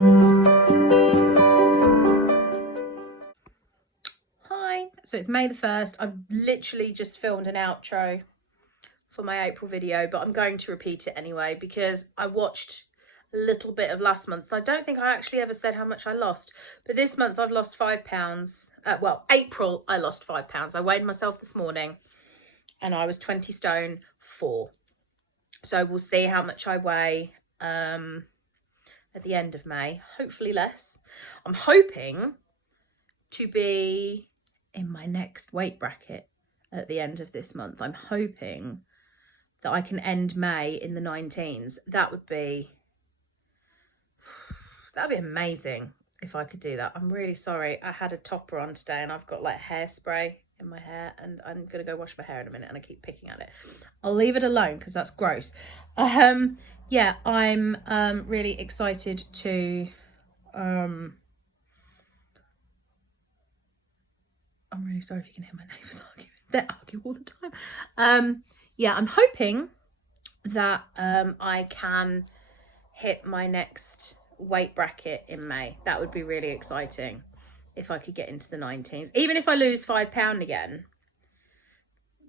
Hi, so it's May the 1st. I've literally just filmed an outro for my April video, but I'm going to repeat it anyway because I watched a little bit of last month's. I don't think I actually ever said how much I lost, but this month I've lost £5. April I lost £5. I weighed myself this morning and I was 20 stone 4. So we'll see how much I weigh at the end of May, hopefully less. I'm hoping to be in my next weight bracket at the end of this month. I'm hoping that I can end May in the 19s. That'd be amazing if I could do that. I'm really sorry. I had a topper on today and I've got like hairspray in my hair and I'm gonna go wash my hair in a minute and I keep picking at it. I'll leave it alone because that's gross. Yeah, I'm really excited to I'm really sorry if you can hear my neighbours arguing. They argue all the time. Yeah, I'm hoping that I can hit my next weight bracket in May. That would be really exciting if I could get into the 19s. Even if I lose £5 again,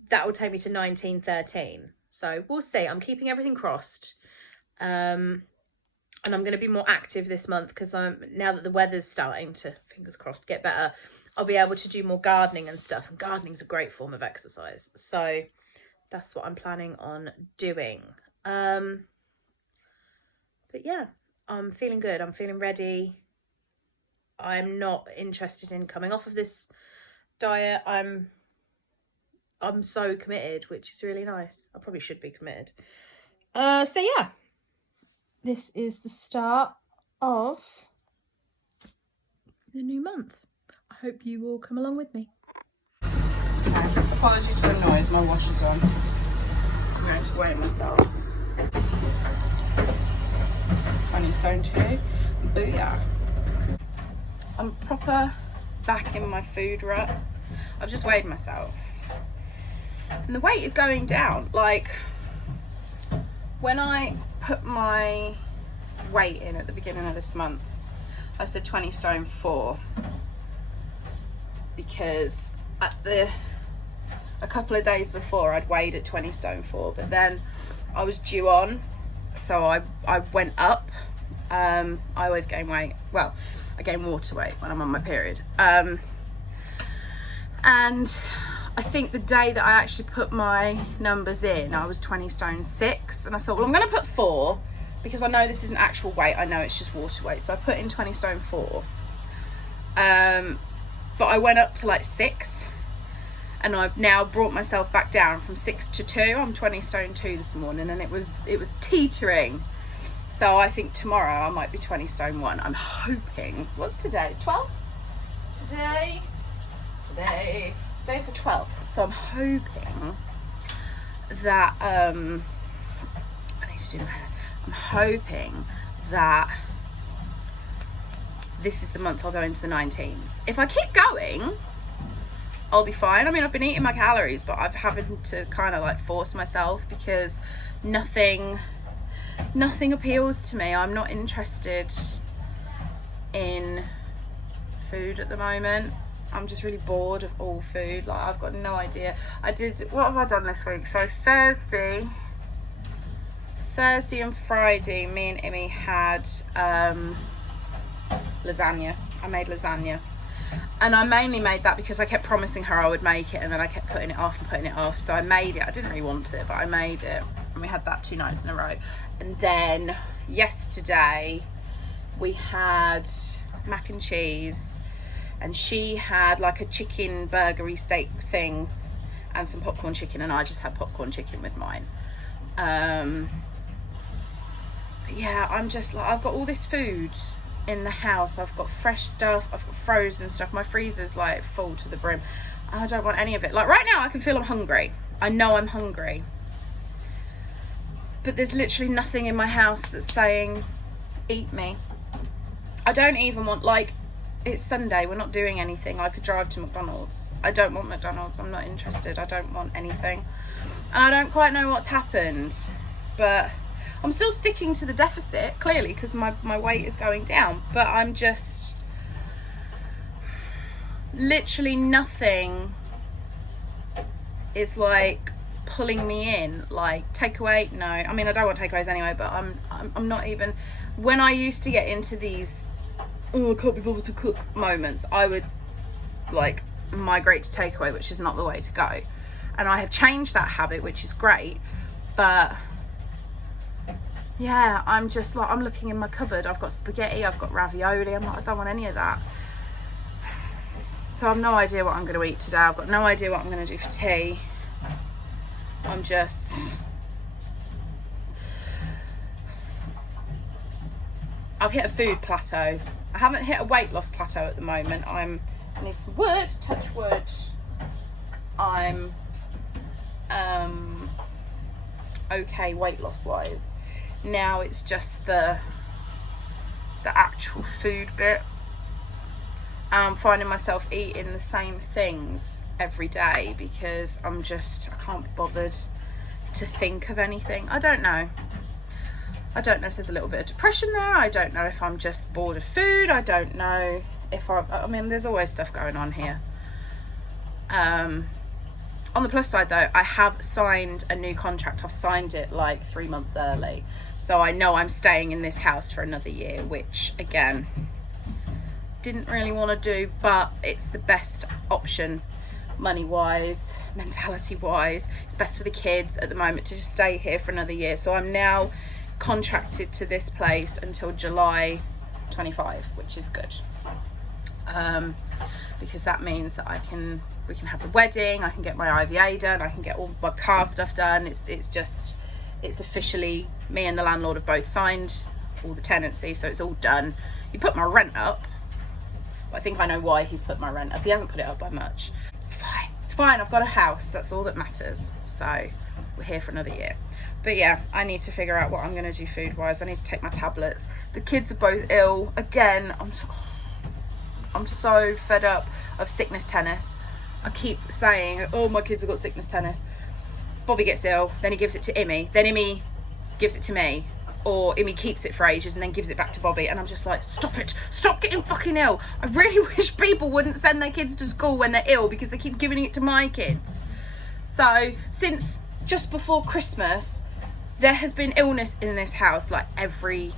that would take me to 1913. So we'll see. I'm keeping everything crossed. And I'm going to be more active this month because now that the weather's starting to, fingers crossed, get better, I'll be able to do more gardening and stuff. And gardening's a great form of exercise. So that's what I'm planning on doing. But yeah, I'm feeling good. I'm feeling ready. I'm not interested in coming off of this diet. I'm so committed, which is really nice. I probably should be committed. So yeah, this is the start of the new month. I hope you will come along with me. Okay. Apologies for the noise, my washer's on. I'm going to weigh myself. 20 stone 2. Booyah. I'm proper back in my food rut. I've just weighed myself. And the weight is going down. Like, when I put my weight in at the beginning of this month, I said 20 stone 4 because a couple of days before I'd weighed at 20 stone 4, but then I was due on, so I went up. I always gain weight. Well, I gain water weight when I'm on my period. And I think the day that I actually put my numbers in, I was 20 stone 6, and I thought, well, I'm going to put 4 because I know this isn't actual weight. I know it's just water weight, so I put in 20 stone 4. But I went up to like 6, and I've now brought myself back down from 6 to 2. I'm 20 stone 2 this morning, and it was teetering. So I think tomorrow I might be 20 stone 1. I'm hoping. What's today? 12? Today's the 12th. So I'm hoping that I need to do my hair. I'm hoping that this is the month I'll go into the 19s. If I keep going, I'll be fine. I mean, I've been eating my calories, but I've having to kind of like force myself because nothing appeals to me. I'm not interested in food at the moment. I'm just really bored of all food. Like, I've got no idea. What have I done this week? So Thursday and Friday, me and Emmy had lasagna. I made lasagna. And I mainly made that because I kept promising her I would make it, and then I kept putting it off. So I made it. I didn't really want it, but I made it. And we had that 2 nights in a row. And then yesterday we had mac and cheese, and she had like a chicken burgery steak thing and some popcorn chicken, and I just had popcorn chicken with mine. But yeah, I'm just like, I've got all this food in the house. I've got fresh stuff, I've got frozen stuff, my freezer's like full to the brim. I don't want any of it. Like right now I can feel I'm hungry. I know I'm hungry, but there's literally nothing in my house that's saying eat me. I don't even want, like, it's Sunday, we're not doing anything. I could drive to McDonald's. I don't want McDonald's. I'm not interested. I don't want anything, and I don't quite know what's happened, but I'm still sticking to the deficit, clearly, because my weight is going down, but I'm just literally nothing is like pulling me in. Like takeaway, no. I mean, I don't want takeaways anyway, but I'm not even. When I used to get into these, oh, I can't be bothered to cook moments, I would like migrate to takeaway, which is not the way to go. And I have changed that habit, which is great, but yeah, I'm just like, I'm looking in my cupboard, I've got spaghetti, I've got ravioli, I'm like, I don't want any of that. So I've no idea what I'm going to eat today. I've got no idea what I'm going to do for tea. I'm just... I've hit a food plateau. I haven't hit a weight loss plateau at the moment. I need some wood, touch wood. I'm okay weight loss wise. Now it's just the actual food bit. I'm finding myself eating the same things every day because I can't be bothered to think of anything. I don't know if there's a little bit of depression there. I don't know if I'm just bored of food. I don't know if I mean, there's always stuff going on here. On the plus side though, I have signed a new contract. I've signed it like 3 months early. So I know I'm staying in this house for another year, which again, didn't really want to do, but it's the best option money wise, mentality wise. It's best for the kids at the moment to just stay here for another year. So I'm now contracted to this place until July 25, which is good, because that means that we can have the wedding, I can get my IVA done, I can get all my car stuff done. It's officially, me and the landlord have both signed all the tenancy, so it's all done. You put my rent up. I think I know why he's put my rent up. He hasn't put it up by much. It's fine. I've got a house. That's all that matters. So we're here for another year. But yeah, I need to figure out what I'm going to do food wise. I need to take my tablets. The kids are both ill. Again, I'm so fed up of sickness tennis. I keep saying, oh, my kids have got sickness tennis. Bobby gets ill. Then he gives it to Imi. Then Imi gives it to me. Or Imi keeps it for ages and then gives it back to Bobby, and I'm just like, stop it, stop getting fucking ill. I really wish people wouldn't send their kids to school when they're ill, because they keep giving it to my kids. So since just before Christmas, there has been illness in this house like every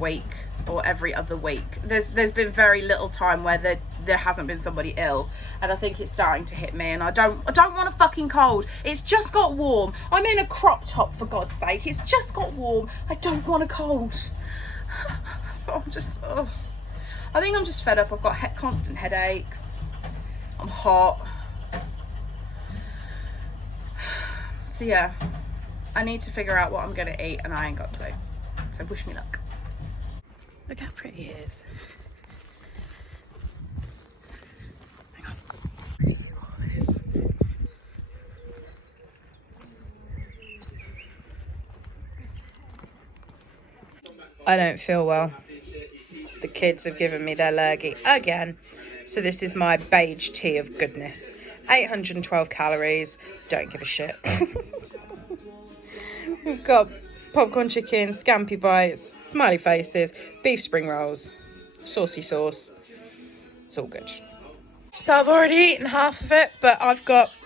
week or every other week. There's been very little time where there hasn't been somebody ill, and I think it's starting to hit me, and I don't want a fucking cold. It's just got warm. I'm in a crop top, for God's sake. It's just got warm. I don't want a cold. So I'm just, I think I'm just fed up. I've got constant headaches. I'm hot. So yeah, I need to figure out what I'm gonna eat, and I ain't got a clue. So wish me luck. Look how pretty it is. Hang on. It is. I don't feel well. The kids have given me their lurgy again. So this is my beige tea of goodness. 812 calories. Don't give a shit. We've got popcorn chicken, scampi bites, smiley faces, beef spring rolls, saucy sauce. It's all good. So I've already eaten half of it, but I've got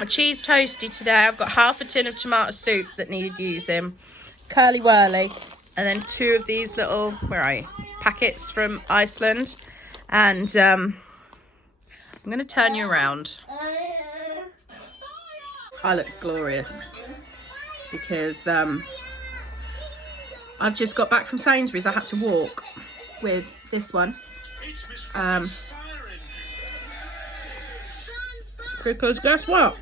a cheese toasty today. I've got half a tin of tomato soup that needed using, curly whirly, and then 2 of these little, where are you, packets from Iceland. And I'm going to turn you around. I look glorious because I've just got back from Sainsbury's. I had to walk with this one. Because guess what?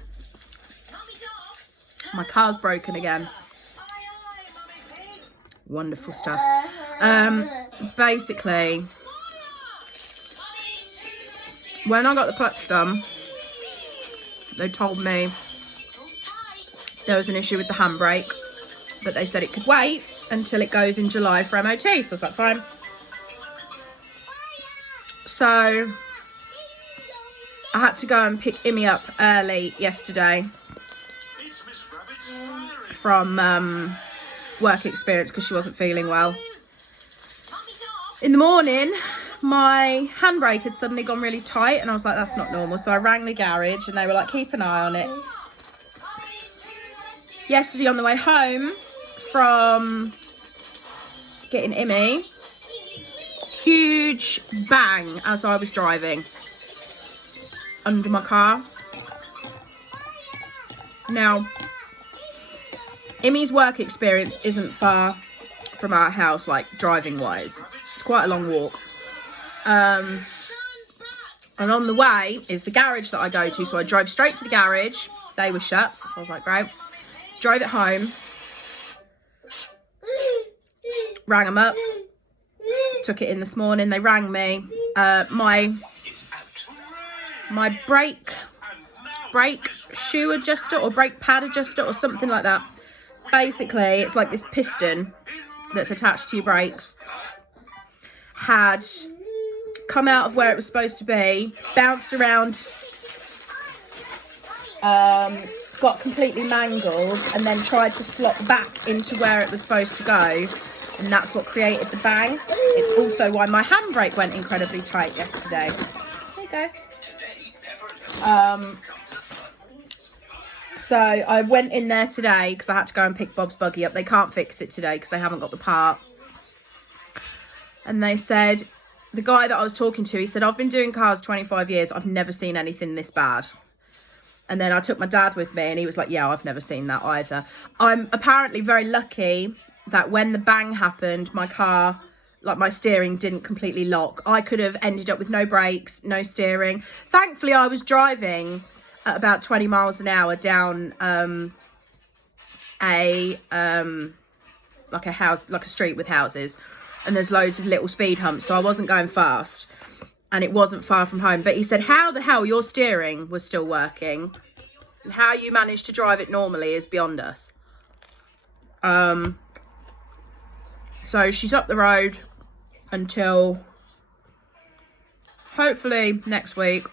My car's broken again. Wonderful stuff. Basically, when I got the clutch done, they told me there was an issue with the handbrake, but they said it could wait until it goes in July for MOT. So I was like, fine. So I had to go and pick Imi up early yesterday from work experience because she wasn't feeling well. In the morning, my handbrake had suddenly gone really tight and I was like, that's not normal. So I rang the garage and they were like, keep an eye on it. Yesterday on the way home from getting Immy, huge bang as I was driving under my car. Now, Immy's work experience isn't far from our house, like driving wise. It's quite a long walk. And on the way is the garage that I go to. So I drove straight to the garage. They were shut. So I was like, great. Drove it home. Rang them up. Took it in this morning. They rang me. My brake shoe adjuster or brake pad adjuster or something like that. Basically, it's like this piston that's attached to your brakes. Had come out of where it was supposed to be, bounced around, got completely mangled, and then tried to slot back into where it was supposed to go, and that's what created the bang. It's also why my handbrake went incredibly tight yesterday. There you go. So I went in there today because I had to go and pick Bob's buggy up. They can't fix it today because they haven't got the part. And they said, the guy that I was talking to, he said, I've been doing cars 25 years. I've never seen anything this bad. And then I took my dad with me and he was like, yeah, I've never seen that either. I'm apparently very lucky that when the bang happened, my car, like my steering didn't completely lock. I could have ended up with no brakes, no steering. Thankfully, I was driving at about 20 miles an hour down like a street with houses. And there's loads of little speed humps, so I wasn't going fast. And it wasn't far from home. But he said, how the hell your steering was still working and how you managed to drive it normally is beyond us. So she's up the road until hopefully next week.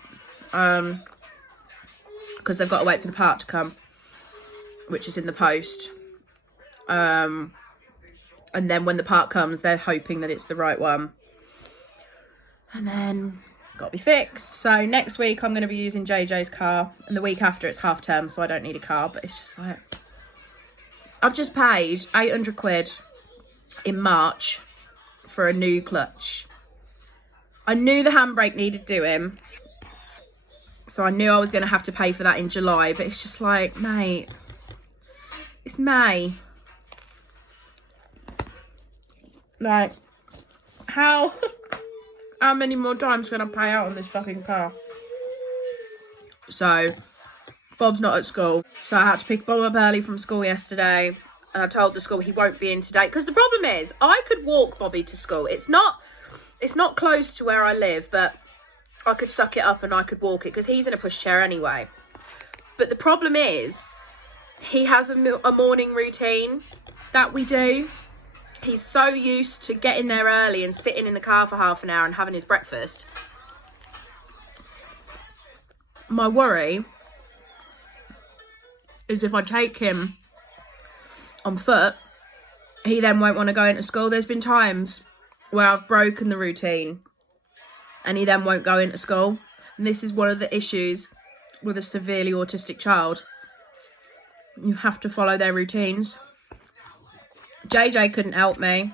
Because they've got to wait for the part to come, which is in the post. And then when the part comes, they're hoping that it's the right one. And then got to be fixed. So next week I'm going to be using JJ's car. And the week after it's half term, so I don't need a car. But it's just like, I've just paid 800 quid in March for a new clutch. I knew the handbrake needed doing. So I knew I was going to have to pay for that in July. But it's just like, mate, it's May. Like, how many more times can I pay out on this fucking car? So, Bob's not at school. So I had to pick Bob up early from school yesterday. And I told the school he won't be in today. Because the problem is, I could walk Bobby to school. It's not close to where I live, but I could suck it up and I could walk it. Because he's in a pushchair anyway. But the problem is, he has a morning routine that we do. He's so used to getting there early and sitting in the car for half an hour and having his breakfast. My worry is if I take him on foot, he then won't want to go into school. There's been times where I've broken the routine and he then won't go into school. And this is one of the issues with a severely autistic child. You have to follow their routines. JJ couldn't help me.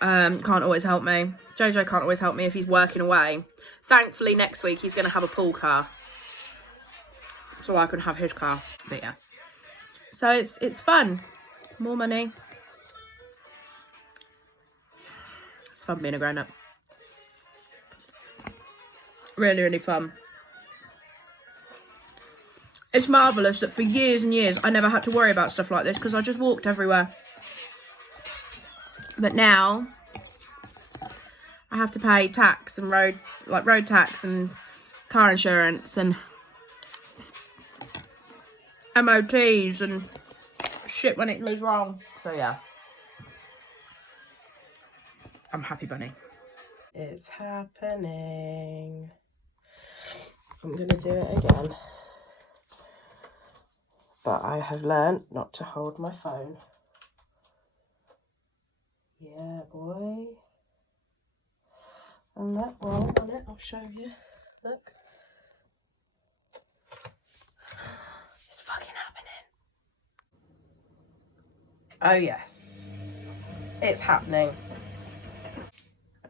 Can't always help me. JJ can't always help me if he's working away. Thankfully, next week he's going to have a pool car. So I can have his car. But yeah. So it's fun. More money. It's fun being a grown-up. Really, really fun. It's marvellous that for years and years I never had to worry about stuff like this because I just walked everywhere. But now I have to pay tax and road tax and car insurance and MOTs and shit when it goes wrong. So yeah. I'm happy bunny. It's happening. I'm gonna do it again. But but I have learned not to hold my phone. Yeah, boy. And that one on it, I'll show you. Look. It's fucking happening. Oh, yes. It's happening.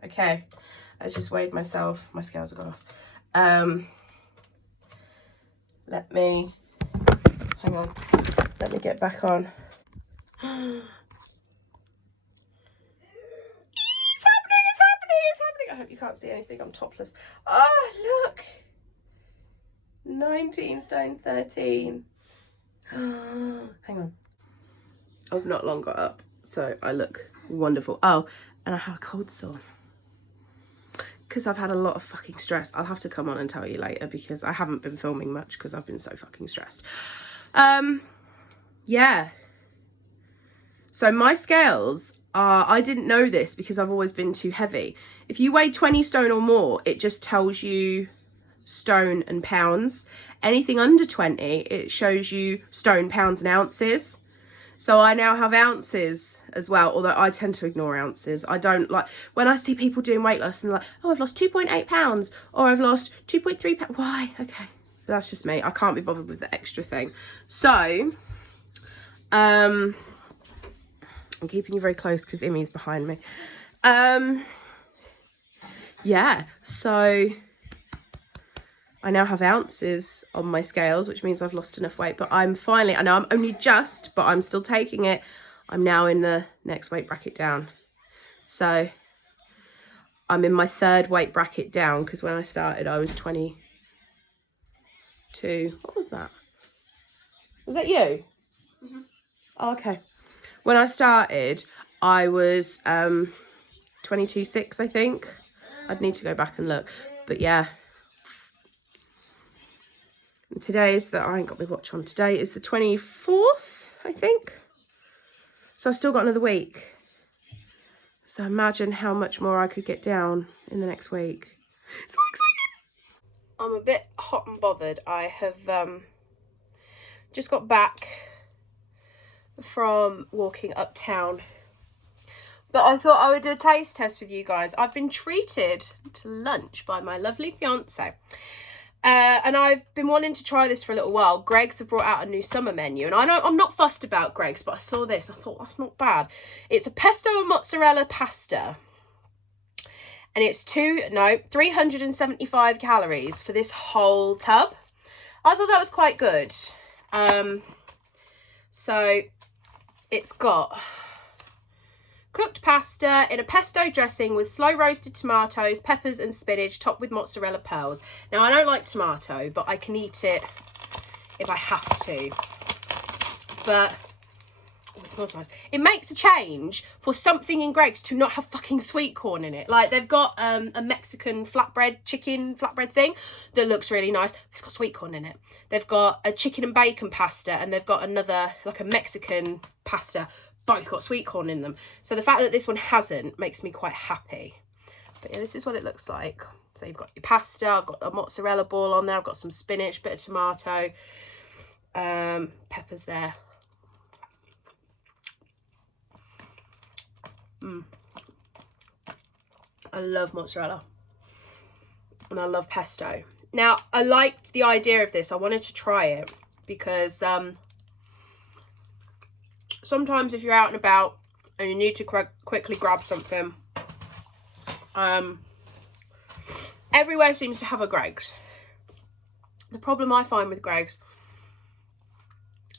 Okay. I just weighed myself. My scales have gone off. Let me... Hang on. Let me get back on. It's happening. I hope you can't see anything. I'm topless. Oh, look. 19 stone 13. Hang on. I've not long got up, so I look wonderful. Oh, and I have a cold sore. Because I've had a lot of fucking stress. I'll have to come on and tell you later because I haven't been filming much because I've been so fucking stressed. Yeah. So my scales are, I didn't know this because I've always been too heavy. If you weigh 20 stone or more, it just tells you stone and pounds. Anything under 20, it shows you stone, pounds and ounces. So I now have ounces as well, although I tend to ignore ounces. I don't like, when I see people doing weight loss and they're like, oh, I've lost 2.8 pounds or I've lost 2.3 pounds. Why? Okay. But that's just me. I can't be bothered with the extra thing. So, I'm keeping you very close because Imi's behind me. Yeah, so I now have ounces on my scales, which means I've lost enough weight, but I'm finally, I know I'm only just, but I'm still taking it. I'm now in the next weight bracket down. So I'm in my third weight bracket down because when I started, I was 22. What was that? Was that you? Mm-hmm. Oh, okay. When I started, I was 22.6, I think. I'd need to go back and look. But yeah. And today is I ain't got my watch on. Today is the 24th, I think. So I've still got another week. So imagine how much more I could get down in the next week. So excited! I'm a bit hot and bothered. I have just got back from walking uptown. But I thought I would do a taste test with you guys. I've been treated to lunch by my lovely fiance. And I've been wanting to try this for a little while. Greggs have brought out a new summer menu. And I know I'm not fussed about Greggs, but I saw this. I thought, that's not bad. It's a pesto and mozzarella pasta. And it's 375 calories for this whole tub. I thought that was quite good. So it's got cooked pasta in a pesto dressing with slow roasted tomatoes, peppers and spinach topped with mozzarella pearls. Now I don't like tomato, but I can eat it if I have to. But oh, it smells nice. It makes a change for something in Greggs to not have fucking sweet corn in it. Like they've got a Mexican chicken flatbread thing that looks really nice. It's got sweet corn in it. They've got a chicken and bacon pasta and they've got another like a Mexican pasta. Both got sweet corn in them. So the fact that this one hasn't makes me quite happy. But yeah, this is what it looks like. So you've got your pasta, I've got a mozzarella ball on there, I've got some spinach, bit of tomato, peppers there. I love mozzarella. And I love pesto. Now, I liked the idea of this. I wanted to try it because sometimes if you're out and about and you need to quickly grab something, everywhere seems to have a Greggs. The problem I find with Greggs,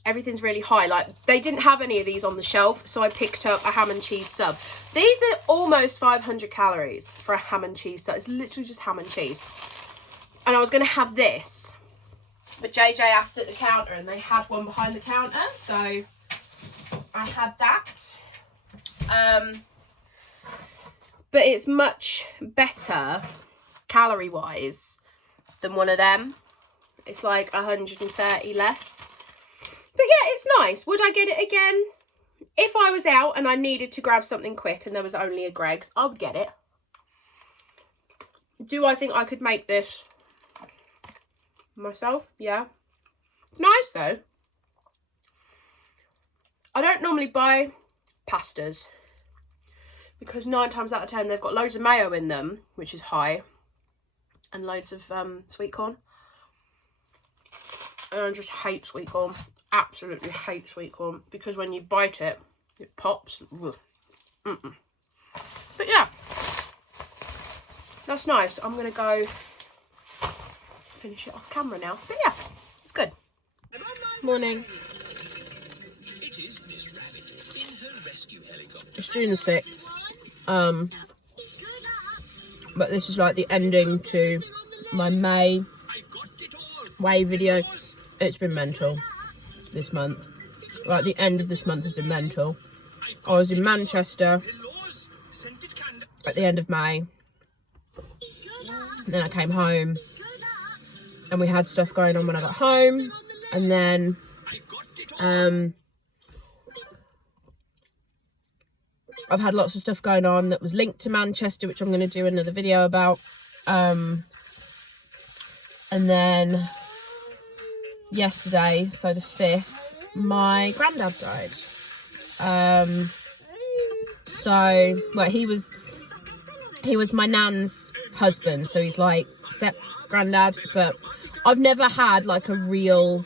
everything's really high. Like they didn't have any of these on the shelf, so I picked up a ham and cheese sub. These are almost 500 calories for a ham and cheese sub. It's literally just ham and cheese. And I was going to have this, but JJ asked at the counter and they had one behind the counter, so I had that. But it's much better calorie wise than one of them. It's like 130 less. But yeah, it's nice. Would I get it again? If I was out and I needed to grab something quick and there was only a Greggs, I would get it. Do I think I could make this myself? Yeah. It's nice though. I don't normally buy pastas because 9 times out of 10 they've got loads of mayo in them, which is high, and loads of sweet corn. And I just hate sweet corn. Absolutely hate sweet corn because when you bite it, it pops. But yeah, that's nice. I'm gonna go finish it off camera now. But yeah, it's good. Morning. It's June the 6th. But this is like the ending to my May Way video. It's been mental this month. Like the end of this month has been mental. I was in Manchester at the end of May. And then I came home and we had stuff going on when I got home. And then I've had lots of stuff going on that was linked to Manchester, which I'm going to do another video about. And then yesterday, so the 5th, my granddad died. So, well, he was my nan's husband, so he's like step granddad, but I've never had like a real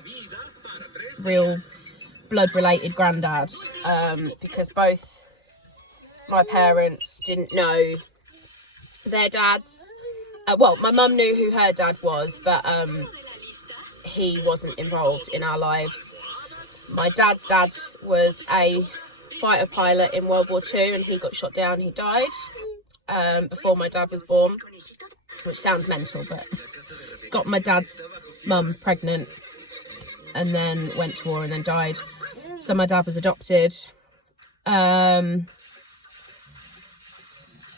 blood related granddad, because both my parents didn't know their dads. Well, my mum knew who her dad was, but he wasn't involved in our lives. My dad's dad was a fighter pilot in World War II, and he got shot down. He died before my dad was born, which sounds mental, but got my dad's mum pregnant and then went to war and then died. So my dad was adopted.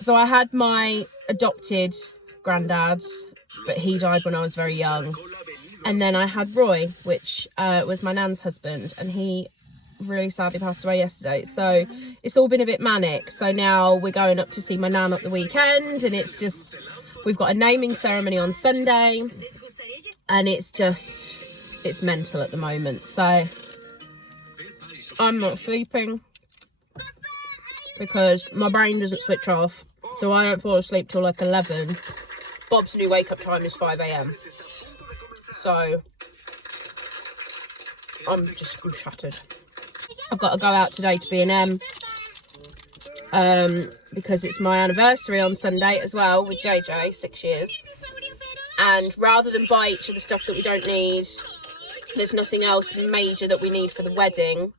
So I had my adopted granddad, but he died when I was very young. And then I had Roy, which was my nan's husband, and he really sadly passed away yesterday. So it's all been a bit manic. So now we're going up to see my nan at the weekend, and it's just, we've got a naming ceremony on Sunday, and it's mental at the moment. So I'm not sleeping because my brain doesn't switch off. So I don't fall asleep till like 11. Bob's new wake up time is 5 AM. So I'm shattered. I've got to go out today to B&M because it's my anniversary on Sunday as well with JJ, 6 years. And rather than buy each of the stuff that we don't need, there's nothing else major that we need for the wedding.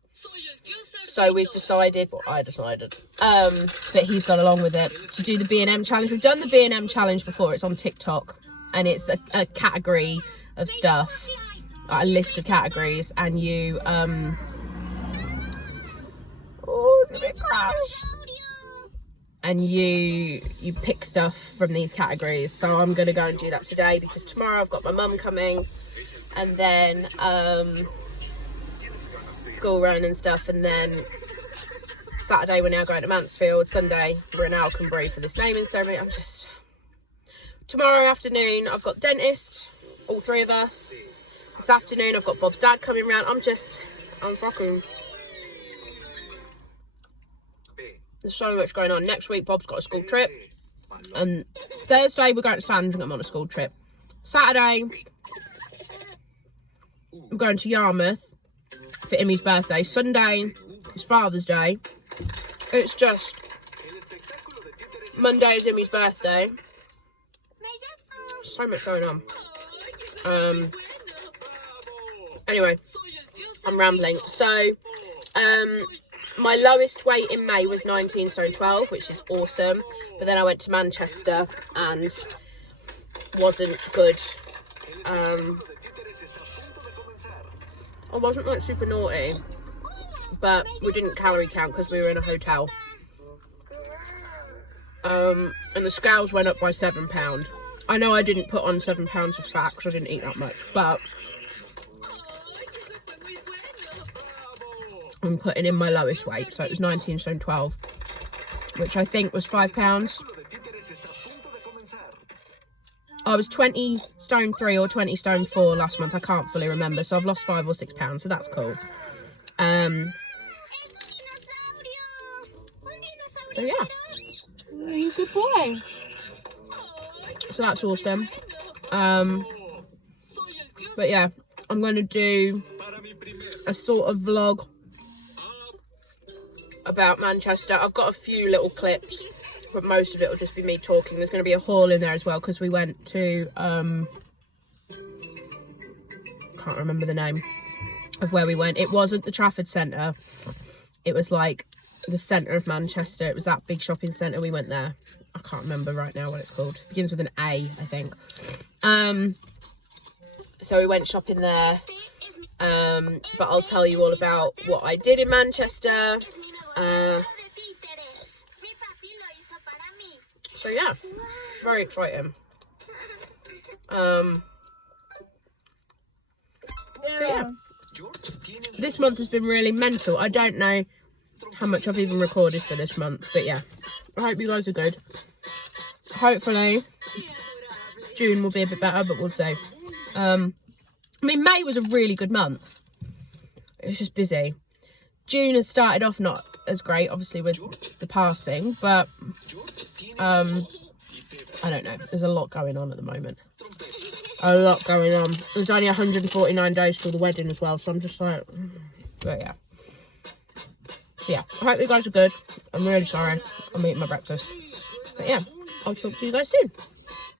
So we've decided, well, I decided, but he's gone along with it, to do the B&M challenge. We've done the B&M challenge before. It's on TikTok, and it's a category of stuff, a list of categories, and you, oh, it's a bit crash. And you pick stuff from these categories. So I'm going to go and do that today, because tomorrow I've got my mum coming, and then school run and stuff, and then Saturday we're now going to Mansfield, Sunday we're in Alconbury for this naming ceremony. Tomorrow afternoon I've got dentist, all three of us. This afternoon I've got Bob's dad coming round. I'm fucking, there's so much going on. Next week Bob's got a school trip, and Thursday we're going to Sandringham on a school trip. Saturday I'm going to Yarmouth for Immy's birthday. Sunday is Father's Day. It's just, Monday is Immy's birthday. So much going on. Anyway, I'm rambling. So my lowest weight in May was 19 stone 12, which is awesome, but then I went to Manchester and wasn't good. I wasn't like super naughty, but we didn't calorie count because we were in a hotel. And the scales went up by £7. I know I didn't put on 7 pounds of fat because I didn't eat that much, but I'm putting in my lowest weight, so it was 19 stone 12, which I think was £5. I was 20 stone 3 or 20 stone 4 last month. I can't fully remember. So I've lost 5 or 6 pounds. So that's cool. He's a good boy. So that's awesome. But yeah, I'm going to do a sort of vlog about Manchester. I've got a few little clips, but most of it will just be me talking. There's going to be a haul in there as well, because we went to can't remember the name of where we went. It wasn't the Trafford Centre, it was like the centre of Manchester. It was that big shopping centre. We went there. I can't remember right now what it's called. It begins with an A, I think. So we went shopping there. But I'll tell you all about what I did in Manchester. So yeah, very exciting. So yeah, this month has been really mental. I don't know how much I've even recorded for this month, but yeah, I hope you guys are good. Hopefully June will be a bit better, but we'll see. I mean, May was a really good month. It was just busy. June has started off not as great, obviously, with the passing, but I don't know. There's a lot going on at the moment. A lot going on. There's only 149 days till the wedding as well, so I'm just like, but yeah. So yeah, I hope you guys are good. I'm really sorry. I'm eating my breakfast. But yeah, I'll talk to you guys soon.